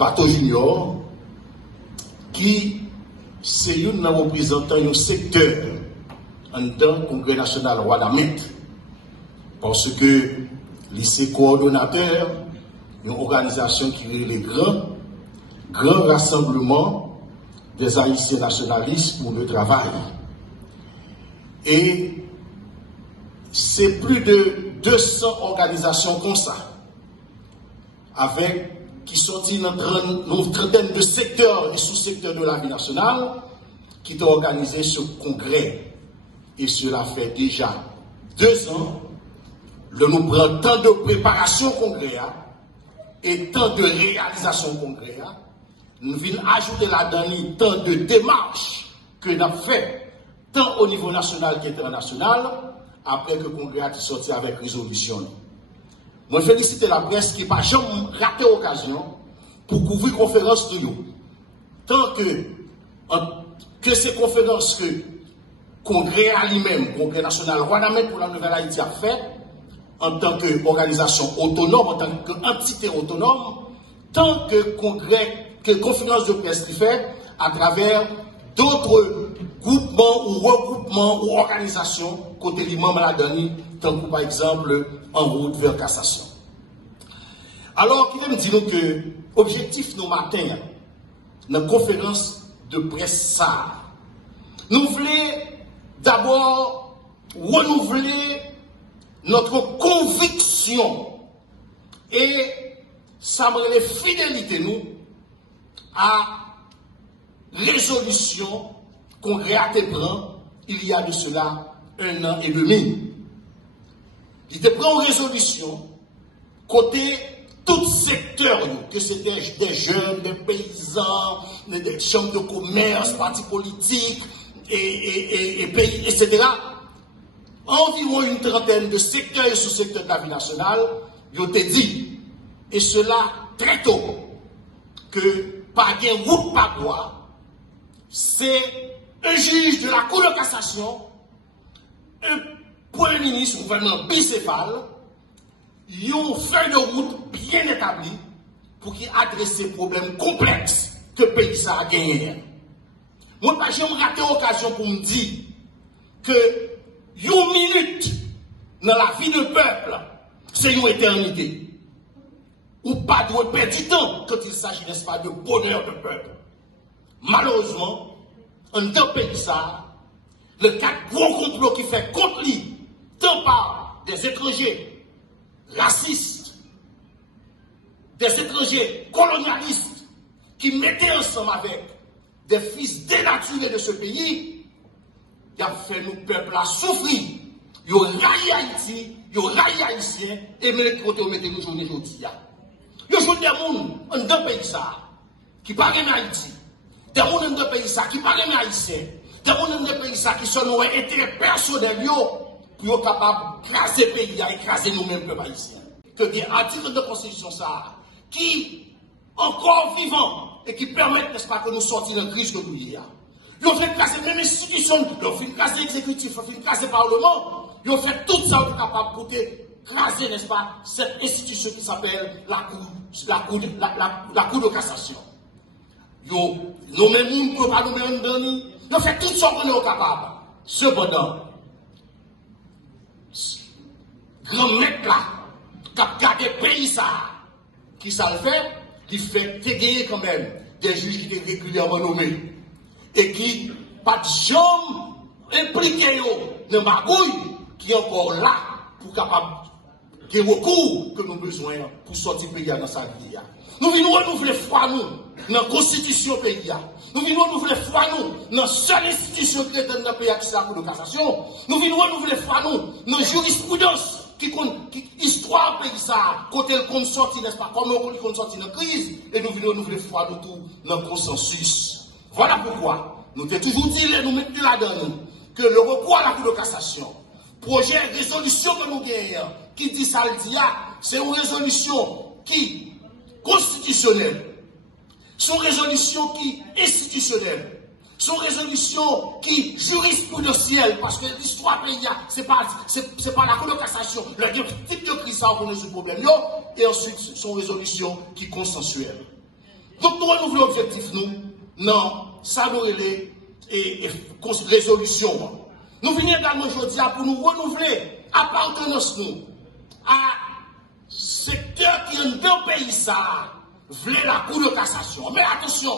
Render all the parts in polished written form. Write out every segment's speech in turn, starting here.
Bateau Junior, qui c'est un représentant un secteur en tant que Congrès national Wanamet, parce que lycée coordonnateur, une organisation qui est le grand rassemblement des Haïtiens nationalistes pour le travail. Et c'est plus de 200 organisations comme ça, qui sont une trentaine de secteurs et sous-secteurs de la vie nationale, qui ont organisé ce congrès. Et cela fait déjà 2 ans. Nous prenons tant de préparation congrès et tant de réalisation congrès. Nous venons ajouter là-dedans tant de démarches que nous avons fait, tant au niveau national qu'international, après que le congrès a sorti avec résolution. Je félicite la presse qui n'a pas jamais raté l'occasion pour couvrir conférence de nous. Tant que ces conférences que le congrès à lui-même, le congrès national Wanamet pour la Nouvelle-Haïti a fait, en tant qu'organisation autonome, en tant qu'entité autonome, tant que congrès, que conférence de presse qui fait à travers d'autres groupements ou regroupements ou organisations côté les membres la dernière, tant que par exemple en route vers cassation. Alors, qui me dit nous que l'objectif nous matin, dans la conférence de presse ça, nous voulons d'abord renouveler notre conviction et ça me les fidélité nous à résolution congrès a été prend il y a de cela 1 an et demi. Il te prend une résolution côté tout secteur, que c'était des jeunes, des paysans, des chambres de commerce, partis politiques et pays, etc. Environ une trentaine de secteurs et sous-secteurs de la vie nationale, ils ont dit, et cela très tôt, que par gain route pas bois, c'est un juge de la Cour de cassation, un Premier ministre, un gouvernement bicéphale, ils ont une feuille de route bien établie pour qu'ils adressent ces problèmes complexes que le pays a gagné. Moi, j'ai raté l'occasion pour me dire que une minute dans la vie de peuple, c'est une éternité. Ou pas de perdre du temps quand il s'agit, n'est-ce pas, de bonheur de peuple. Malheureusement, en tant que pays, ça, le cas de gros complot qui fait contre lui, tant par des étrangers racistes, des étrangers colonialistes qui mettaient ensemble avec des fils dénaturés de ce pays, il a fait nos peuples à souffrir. Il a raillé Haïti, il a raillé Haïtien, et même quand on met nous journée aujourd'hui. Il y a des gens dans le pays qui parlent Haïti, des gens dans le pays qui parlent Haïtien, des gens dans le pays qui sont intérêt personnel pour être capables d'écraser le pays, d'écraser nous-mêmes, le haïtien. C'est-à-dire, article de constitution, ça, qui, encore vivant, et qui permettent, n'est-ce pas, que nous sortions de la crise que nous y a. Ils ont fait casser même institution, ils ont fait casser l'exécutif, ils ont fait casser le Parlement, ils ont fait tout ça pour être capable pour écraser, n'est-ce pas, cette institution qui s'appelle la Cour de cassation. Ils ont nommé nous, ils pas nommé nous, ils ont fait tout ça pour nous capables. Cependant, grand mec là, qui a gardé le pays ça, qui ça le fait, qui fait gagner quand même des juges qui sont régulièrement nommés et qui pas de jambes impliqués dans ma magouille qui est encore là pour capable de recours que nous avons besoin pour sortir le pays dans sa vie. Nous venons renouveler foi nous dans la constitution pays. Nous venons renouveler foi nous dans la seule institution qui est dans le pays qui est la Cour de cassation. Nous venons renouveler foi nous dans la jurisprudence qui histoire pays ça, côté le compte sorti, n'est-ce pas, comment on compte sorti dans la crise, et nous venons renouveler foi nous tout dans le consensus. Voilà pourquoi nous avons toujours dit, nous mettons là-dedans, que le recours à la Cour de cassation, projet résolution que nous gagnons, qui dit ça le dit, c'est une résolution qui constitutionnelle, c'est une résolution qui institutionnelle, c'est une résolution qui jurisprudentielle, parce que l'histoire pays, c'est pas la Cour de cassation, le type de crise ça on connaît ce problème, et ensuite c'est une résolution qui est consensuelle. Donc nous renouvelons l'objectif, nous, non, ça nous est résolution. Nous venons également aujourd'hui pour nous renouveler appartenance nous à secteur qui est dans le pays ça voulait la Cour de cassation. Mais attention,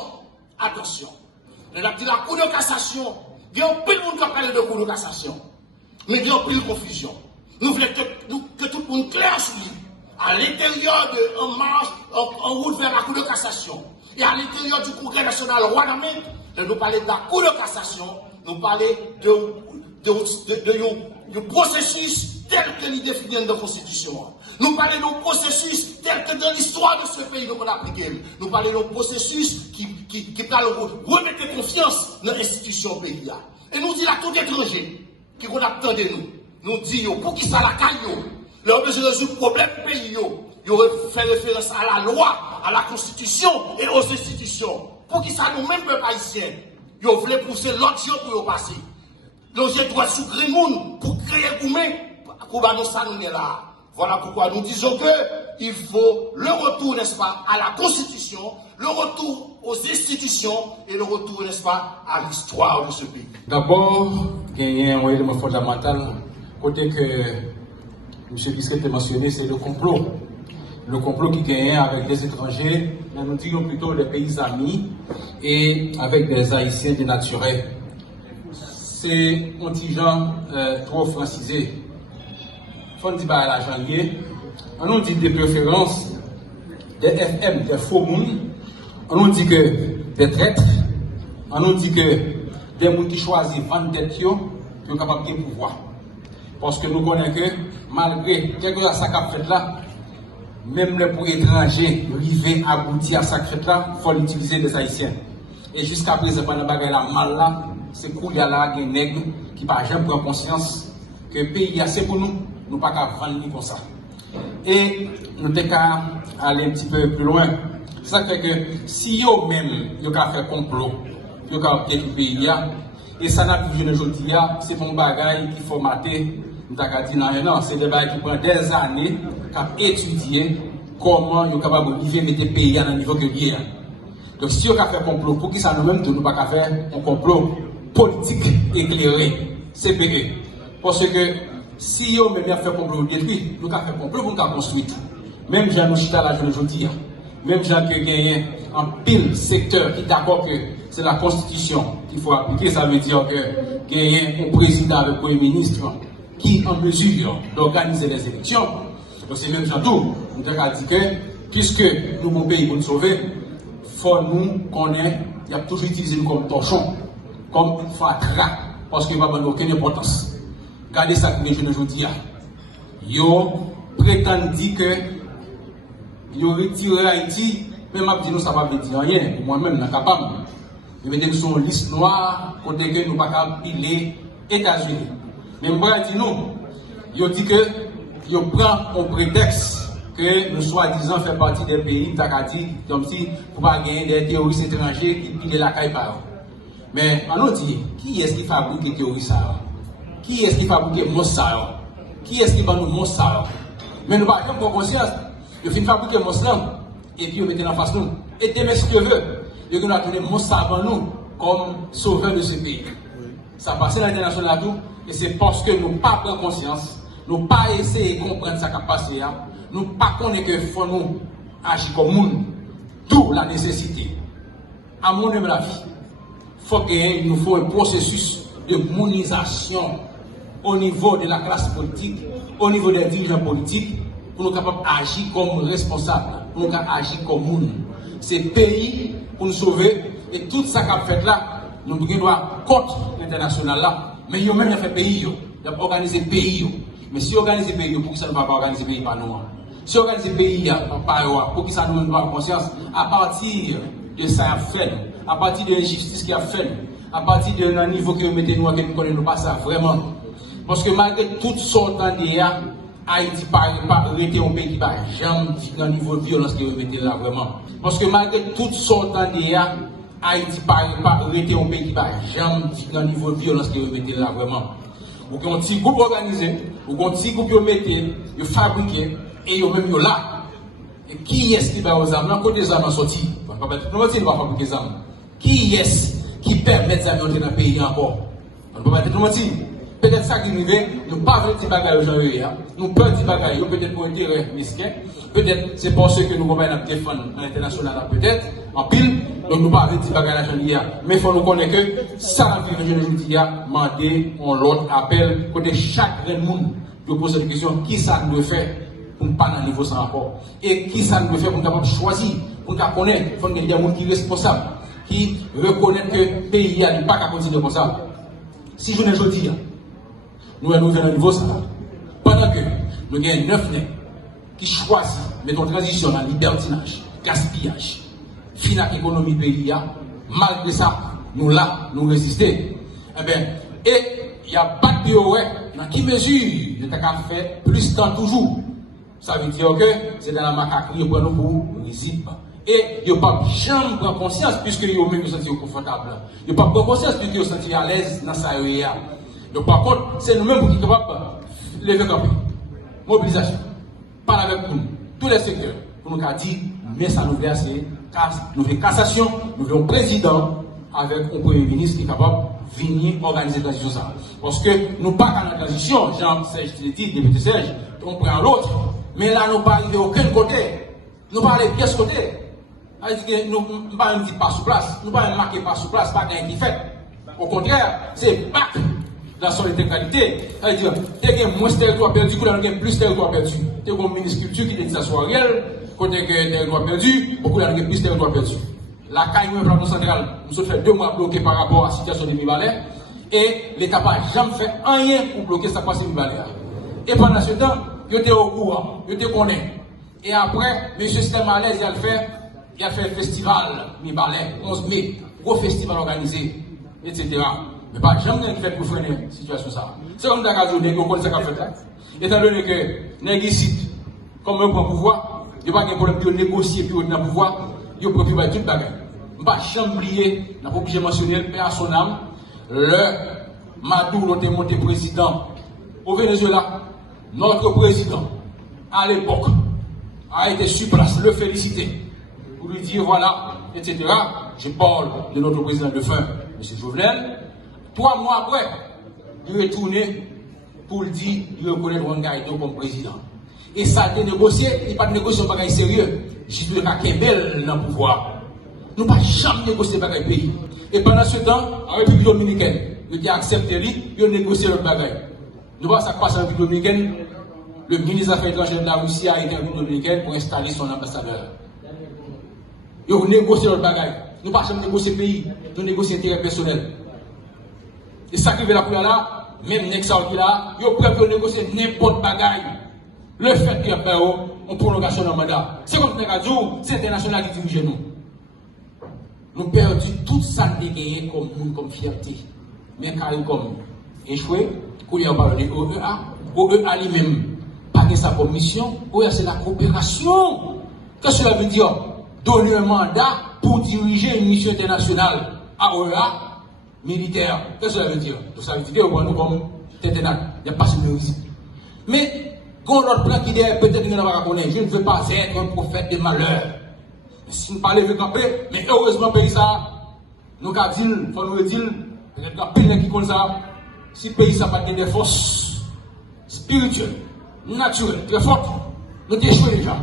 attention. On a dit la Cour de cassation, il y a un peu de monde qui a parlé de Cour de cassation. Mais il y a un peu de confusion. Nous voulons que tout le monde clair sur lui. À l'intérieur de En Marche, en route vers la Cour de cassation. Et à l'intérieur du Congrès national roi d'Amérique, nous parlons de la Cour de cassation, nous parlons de processus tel que nous définissons dans la Constitution. Nous parlons de processus tel que dans l'histoire de ce pays nous avons appliqué. Nous parlons de processus qui remettre confiance dans l'institution pays. Et nous disons à tout étranger qui attend de nous disons pour qui ça la caille, leur besoin de résoudre le problème pays, il aurait fait référence à la loi, à la Constitution et aux institutions. Pour qui ça nous-mêmes, peuple haïtien, ils voulaient pousser l'autre jour pour passer. Nous avons droit sous Grimoun pour créer pour nous ça nous est là. Voilà pourquoi nous disons qu'il faut le retour, n'est-ce pas, à la Constitution, le retour aux institutions et le retour, n'est-ce pas, à l'histoire de ce pays. D'abord, il y a un élément fondamental, côté que M. Bisquet a mentionné, c'est le complot. Le complot qui gagne avec des étrangers, mais nous disons plutôt des pays amis et avec des Haïtiens dénaturés. C'est un petit genre trop francisé. On dit à la janvier, on nous dit des préférences, des FM, des faux mouns, on nous dit que des traîtres, on nous dit que des gens qui choisissent vendre tête, ils sont capables de pouvoir. Parce que nous connaissons que malgré quelque chose à ça qu'a fait là, même les pour étrangers, arriver à aboutir à ça qu'a fait là, il faut utiliser les Haïtiens. Et jusqu'à présent, pendant la bagarre mal là, c'est cool, il y a là des nègres qui ne jamais prendre conscience que le pays est assez pour nous. Nous ne pouvons pas vendre comme ça. Et nous devons aller un petit peu plus loin. Ça fait que si eux-mêmes, ils ont fait complot, ils ont fait le pays, et ça n'a plus de aujourd'hui, c'est pour un bagage qui faut mater. Nous avons dit non, c'est des bagages qui prennent des années pour étudier comment ils sont capables de vivre mettre le pays à un niveau que il y a. Donc si on a fait un complot, pour qui ça nous-mêmes, nous ne pouvons pas faire un complot politique éclairé, CPE. Parce que si on même fait complot détruit, nous avons fait complot pour nous construire. Même Jean nous chita la journée aujourd'hui, même Jean qui gagne en pile secteur qui est d'accord que c'est la Constitution qu'il faut appliquer, ça veut dire que gagne un président avec le Premier ministre qui est en mesure d'organiser les élections. Donc c'est même Jean tout. Nous avons dit que puisque nous avons pays pour nous sauver, il faut nous connaître, il y a toujours utilisé nous comme torchon, comme fatra, parce qu'il n'y a pas aucune importance. Regardez ça que les jeunes aujourd'hui. Ils prétendent que ils ont retiré Haïti, mais je dis nous ça va pas dire rien. Moi-même, je suis capable. Je vais mettre sur une liste noire, côté que nous ne pouvons pas piler États-Unis. Mais je dis nous, ils ont dit que ils prennent un prétexte que nous soi-disant fait partie des pays, comme si pour pas gagner des terroristes étrangers qui pilent la caille par eux. Mais on nous dit, qui est-ce qui fabrique les terroristes? Qui est-ce qui fabrique les monstres? Qui est-ce qui va nous monstres? Mais nous n'avons pas conscience. Ils finissent fabriquer les monstres et puis ils mettent en face nous. Et demain, si Dieu veut, ils vont donner les monstres avant nous comme sauveurs de ce pays. Ça passe à l'international tout, et c'est parce que nous n'avons pas pris conscience, nous n'avons pas essayé de comprendre ce qui a passé, nous n'avons pas connaître que faut nous agir comme nous. D'où la nécessité. À mon avis, il faut qu'il nous faut un processus de monisation au niveau de la classe politique, au niveau des dirigeants politiques, pour nous capables d'agir comme responsables, pour nous agir comme monde. C'est pays pour nous sauver, et tout ça qu'on a fait là, nous devons contre l'international là, mais ils ont même fait pays, ils ont organisé pays. Mais si on organise le pays, pour qui ça ne va pas organiser le pays par nous? Si on organise le pays par nous, pour qui ça nous donne conscience, à partir de ça fait, à partir de l'injustice qui a fait, à partir d'un niveau que vous mettez nous, que nous connaissons pas ça vraiment. Parce que malgré toutes sortes d'idées, Haïti n'a pas arrêté un pays qui n'a jamais dans le niveau de violence que vous mettez là vraiment. Parce que malgré toutes sortes d'idées, Haïti n'a pas arrêté un pays qui n'a jamais dans le niveau de violence que vous mettez là vraiment. Vous avez un petit groupe organisé, vous avez un petit groupe qui mettez, vous fabriquez, et vous même là. Et qui est-ce qui va aux armes? Quand les armes sont sorties, pas diplomatie, nous ne pouvons pas fabriquer des armes. Qui est-ce qui permet de entrer dans le pays encore? On ne peut pas diplomatie. Peut-être ça qui nous fait, nous ne pouvons pas dire bagaille aux gens, nous pouvons dire bagaille, peut-être pour intérêt mesquin, peut-être c'est pour ce que nous pouvons défendre à l'international, peut-être, en pile, donc nous ne pouvons pas dire bagaille à gens, mais il faut nous connaître que ça, la vie de aujourd'hui, demander, on l'autre appel, côté chaque monde, de poser des questions, qui ça nous fait pour ne pas dans le niveau sans rapport, et qui ça nous fait pour nous capable choisir, pour nous connaître, il faut qu'il y ait des gens qui sont responsables, qui reconnaissent que le pays n'est pas qu'à continuer comme ça. Si je ne le dis, nous allons dans le niveau ça. Pendant que nous avons 9 nègres qui choisissent, mettons transition dans le libertinage, gaspillage, finir l'économie du pays, malgré ça, nous là, nous résistons. Eh bien, et il y a pas de dans qui mesure nous avons fait plus de temps toujours. Ça veut dire que c'est dans la macaquerie pour nous pour résister. Et il n'y a pas jamais prendre conscience puisque ils ont même senti confortable. Il n'y a pas prendre conscience puisque ils ont senti à l'aise dans sa area. Donc par contre, c'est nous-mêmes qui sommes capables de lever camper. Mobilisation. Parler avec nous, tous les secteurs, pour nous dire, mais ça nous fait c'est nous faisons cassation, nous faisons président avec un premier ministre qui est capable de venir organiser la transition. Parce que nous ne pas dans la transition, Jean-Serge dit, député Serge, on prend l'autre. Mais là, nous ne pas arriver à aucun côté. Nous ne pas aller pièce côté. Nous ne pas dire pas sur place, nous ne pas marquer pas sur place, pas rien qui fait. Au contraire, c'est back dans son intégralité. C'est-à-dire, il y a moins de territoire perdu, il y a plus de territoire perdu. Il y a une ministre culture qui dit ça soit réel, côté que territoire perdu, beaucoup il y a plus de territoire perdu. La caille, le plan central, nous sommes fait 2 mois bloqués par rapport à la situation de Mibalais, et l'État n'a jamais fait rien pour bloquer sa passe Mibalais. Et pendant ce temps, il était au courant, il était connaît. Et après, M. Stem à l'aise, il a fait le festival Mibalais, 11 mai, gros festival organisé, etc. Mais pas jamais fait pour freiner la situation ça. C'est comme dans la journée qu'on connaît ce qu'on fait là. Étant donné que négocier, comme on prend pouvoir, il n'y a pas de problème de négocier puis on a pouvoir, il faut préparer toute bagarre. Je ne vais pas jamais oublier, je n'ai pas obligé de mentionner, paix à son âme, le Maduro était monté président au Venezuela. Notre président, à l'époque, a été sur place, le féliciter, pour lui dire voilà, etc. Je parle de notre président de fin, M. Jovenel. 3 mois après, il est retourné pour dire qu'il reconnaît Juan Guaido comme président. Et ça a été négocié, il n'y a pas de négociation pas sérieux. J'ai dit qu'il bel dans le pouvoir. Nous n'avons pas jamais négocié par le pays. Et pendant ce temps, en République dominicaine, il a accepté lui, il a négocié le bagaille. Nous voyons ça passe en République dominicaine. Le ministre des Affaires étrangères de la Russie a été en République dominicaine pour installer son ambassadeur. Ils ont négocié le bagaille. Nous ne pouvons pas jamais négocier le pays, nous négocions l'intérêt personnel. Et ça qui veut la couleur là, même Nexa qui là, ils ont prêt pour négocier n'importe bagaille. Le fait qu'il y a pas une prolongation dans le mandat. C'est comme c'est international qui dirige nous. Nous perdons tout ça de gagner comme fierté. Mais quand il comme échoué, quand il y a parlé de OEA, OEA lui-même, pas que ça comme mission, OEA c'est la coopération. Qu'est-ce que cela veut dire? Donner un mandat pour diriger une mission internationale à OEA militaire. Qu'est-ce que cela veut dire? Tout ça veut dire que nous comme téténat, il n'y a pas de risque. Mais quand notre plan qui dit peut-être nous n'avons pas connaître, je ne veux pas être un prophète de malheur. Si nous parlons de camper, mais heureusement, pays ça, nous avons dit, il faut nous dire, peut-être qu'il y a qui comme ça, si le pays ça n'a pas des forces spirituelles, naturelles, très fortes, nous avons échoué déjà.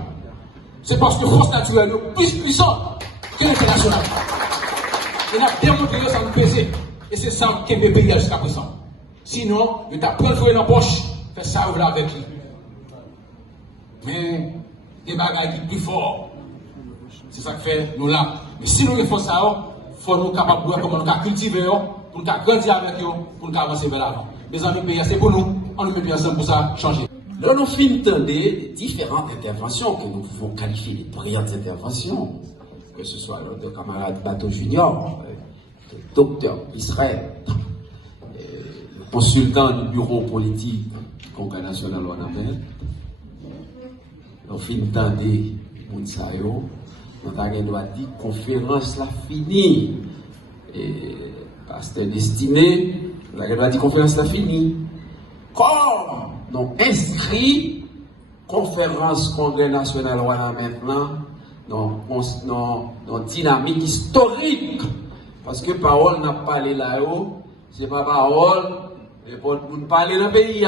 C'est parce que force naturelle est plus puissante que l'international. Il a démontré que ça nous pèse. Et c'est ça qui est le pays jusqu'à présent. Sinon, il t'a pris le fouet dans la poche, fait ça avec lui. Mais, des bagages qui sont plus forts. C'est ça que fait nous là. Mais si nous faisons ça, il faut nous capables de voir comment nous cultiver, pour nous grandir avec eux, pour nous avancer vers l'avant. Mes amis, c'est pour nous. On nous met ensemble pour ça changer. Là, nous finissons des différentes interventions que nous pouvons qualifier de brillantes interventions, que ce soit notre camarade Bateau Junior, le docteur Israël, le consultant du bureau politique du Congrès national en Amérique. Nous finissons des Mounsayo. Nous avons dit conférence la finie. Et pasteur destiné, nous avons dit conférence la finie. Comme nous inscrit conférence Congrès national voilà maintenant dans dynamique historique. Parce que parole n'a pas parlé là-haut, c'est pas parole, mais pour nous parler dans le pays.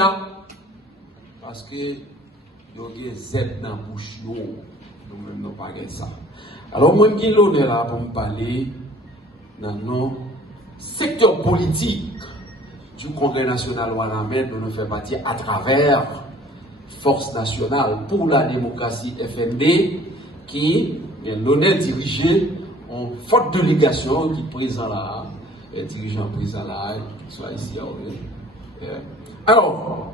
Parce que il y a des Z dans la bouche, nous-mêmes n'avons pas ça. Alors, moi, j'ai l'honneur là pour me parler dans nos secteurs politiques du Congrès national Ouanamed, dont nous faisons partie à travers Force nationale pour la démocratie FND, qui est l'honneur dirigé en forte délégation qui est présent là, dirigeant présent là, qui soit ici. Alors,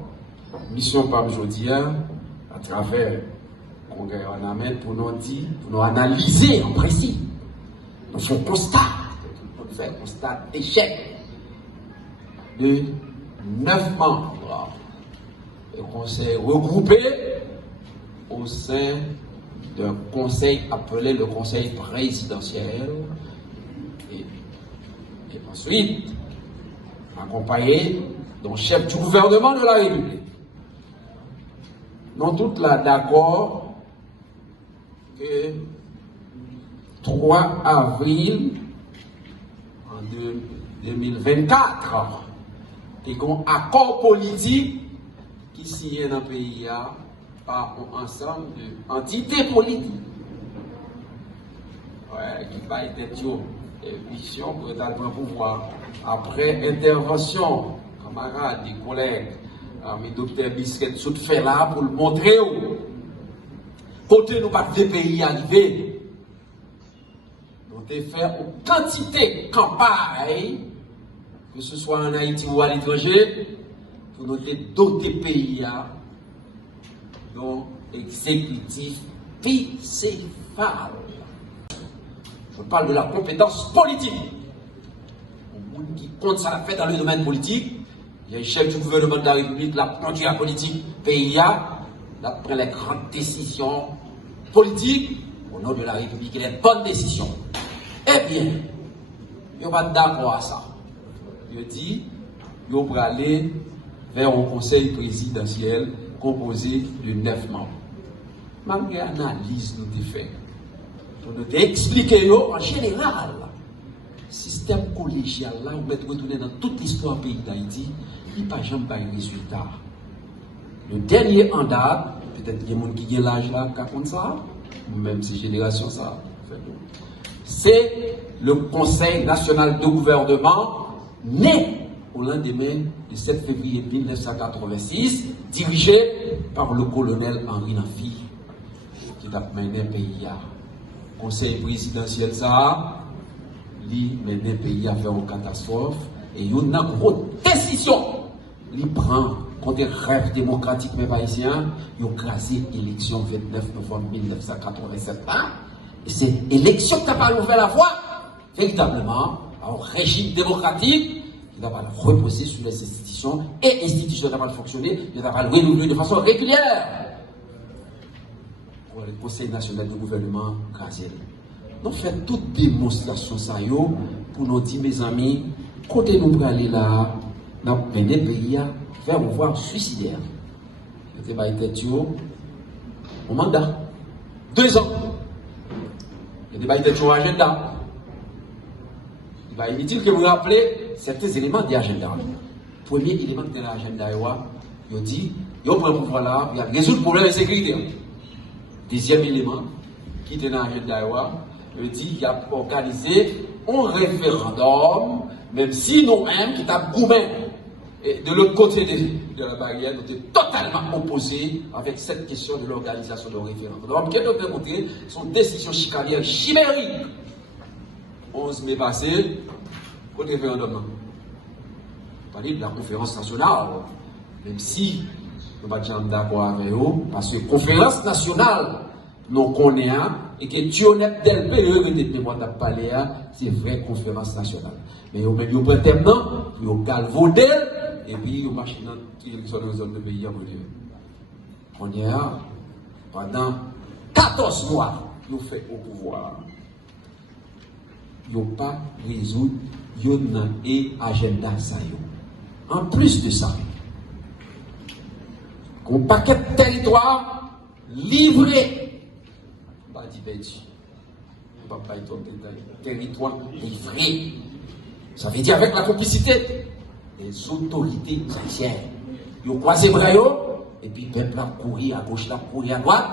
mission par aujourd'hui, à travers le Congrès Ouanamed, pour nous dire, pour nous analyser en précis. Nous faisons un constat d'échec de 9 membres. Le conseil regroupé au sein d'un conseil appelé le conseil présidentiel et ensuite accompagné d'un chef du gouvernement de la République. Nous tous là d'accord que 3 avril en 2024, il y a un accord politique qui signe dans le pays par un ensemble d'entités politiques. Qui va être mission pour être le pouvoir. Après intervention, camarades, des collègues, mes docteurs Bisquet, tout fait là pour le montrer. Côté nous pas de pays arriver. Nous avons fait une quantité de campagnes, que ce soit en Haïti ou à l'étranger, pour nous doter pays dont exécutif bicéphale. Je parle de la compétence politique. Le monde qui compte ça fait dans le domaine politique, il y a un chef du gouvernement de la République, la conduit la politique pays, d'après les grandes décisions politiques, au nom de la République, et les bonnes décisions. Eh bien, il n'y a pas d'accord à ça. Il dit, il va aller vers un conseil présidentiel composé de 9 membres. Malgré l'analyse que nous avons faite, nous avons expliqué en général, le système collégial, là, on va retourner dans toute l'histoire du pays d'Haïti, il n'y a pas jamais de résultat. Le dernier en date, peut-être qu'il y a des gens qui ont l'âge là, qui font ça, même si génération ça, c'est le Conseil national de gouvernement né au lendemain du 7 février 1986, dirigé par le colonel Henri Nafi, qui a mené le pays. Le conseil présidentiel, ça, il mène le pays vers une catastrophe, et il y a une grosse décision. Il prend contre les rêves démocratiques, mais haïtiens, il a crasé l'élection 29 novembre 1987. Et c'est l'élection qui n'a pas ouvert la voie, véritablement, à un régime démocratique qui n'a pas reposé sur les institutions et institutions qui n'ont pas fonctionné, qui n'ont pas renouvelé de façon régulière. Pour le Conseil national de gouvernement, crasé. Nous faisons toute démonstration ça pour nous dire, mes amis, quand nous pour aller là, nous avons mené le pays vers un voie suicidaire. C'était un mandat. 2 ans. Il y a des un agenda. Il va inutile que vous rappelez certains éléments de l'agenda. Premier élément de l'agenda, il dit, il prend le pouvoir là, il résout le problème de sécurité. Deuxième élément, qui était dans l'agenda, il dit qu'il a organisé un référendum, même si nous-mêmes, qui t'a gourmet, de l'autre côté de la barrière, nous étions totalement opposés avec cette question de l'organisation de référendum. Donc, qui a démontré son décision chicanière chimérique. 11 mai passé, au référendum. On parlait de la conférence nationale, même si nous ne sommes pas d'accord avec eux, parce que la conférence nationale, nous connaissons, et que Thionette Delpe, c'est vraie conférence nationale. Mais vous mettez un thème, vous galvaudez, et puis vous marchez dans les zones de pays. On est là, pendant 14 mois, vous faites au pouvoir. Vous n'avez pas résoudre un agenda. En plus de ça, un paquet de territoires livrés, papa est ton territoire livré. Ça veut dire avec la complicité des autorités haïtiennes. Ils ont croisé bras, et puis le peuple a couru à gauche, a couru à droite.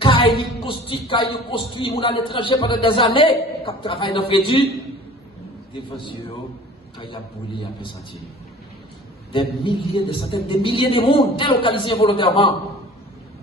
Quand ils construisent à l'étranger pendant des années, quand ils travaillent dans le Frédu, des fois, quand il y a brûlé, il y a fait sentir. Des milliers, des centaines, des milliers de monde délocalisés volontairement.